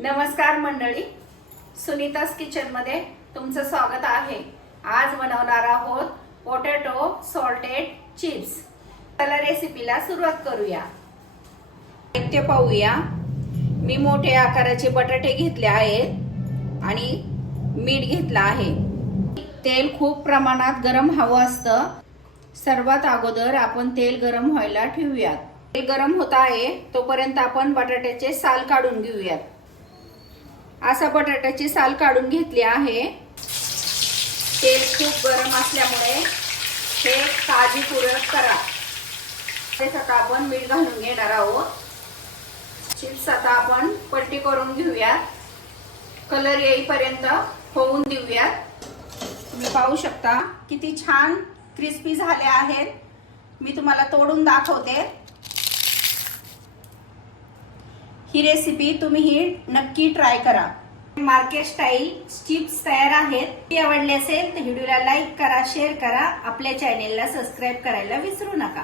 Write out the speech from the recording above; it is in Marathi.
नमस्कार मंडळी, सुनीताज किचन मध्ये तुमचं स्वागत आहे। आज बनवणार आहोत पोटॅटो सॉल्टेड चिप्स। चला रेसिपीला सुरुवात करूया। ते पाहूया। मी मोठे आकाराचे बटाटे घेतले आहेत आणि मीठ घेतला आहे। तेल खूप प्रमाणात गरम हवं असतं। सर्वात अगोदर आपण तेल गरम व्हायला ठेवूयात। तेल गरम होत आहे तोपर्यंत आपण बटाट्याचे साल काढून घेऊयात। असा बटाट्याची साल काढून घेतली आहे। तेल खूप गरम असल्यामुळे हे काळजीपूर्वक करा। त्याच्यात आपण मीठ घालून घेणार आहोत। चिप्स आता आपण पट्टी करून घेऊयात। कलर येईपर्यंत होऊन देऊयात। तुम्ही पाहू शकता किती छान क्रिस्पी झाले आहेत। मी तुम्हाला तोडून दाखवते। ही रेसिपी तुम्ही नक्की ट्राय करा। मार्केट स्टाईल चिप्स तयार आहेत। ती आवडली असेल तर व्हिडिओला लाईक करा, शेअर करा, आपल्या चॅनेलला सबस्क्राइब करायला विसरू नका।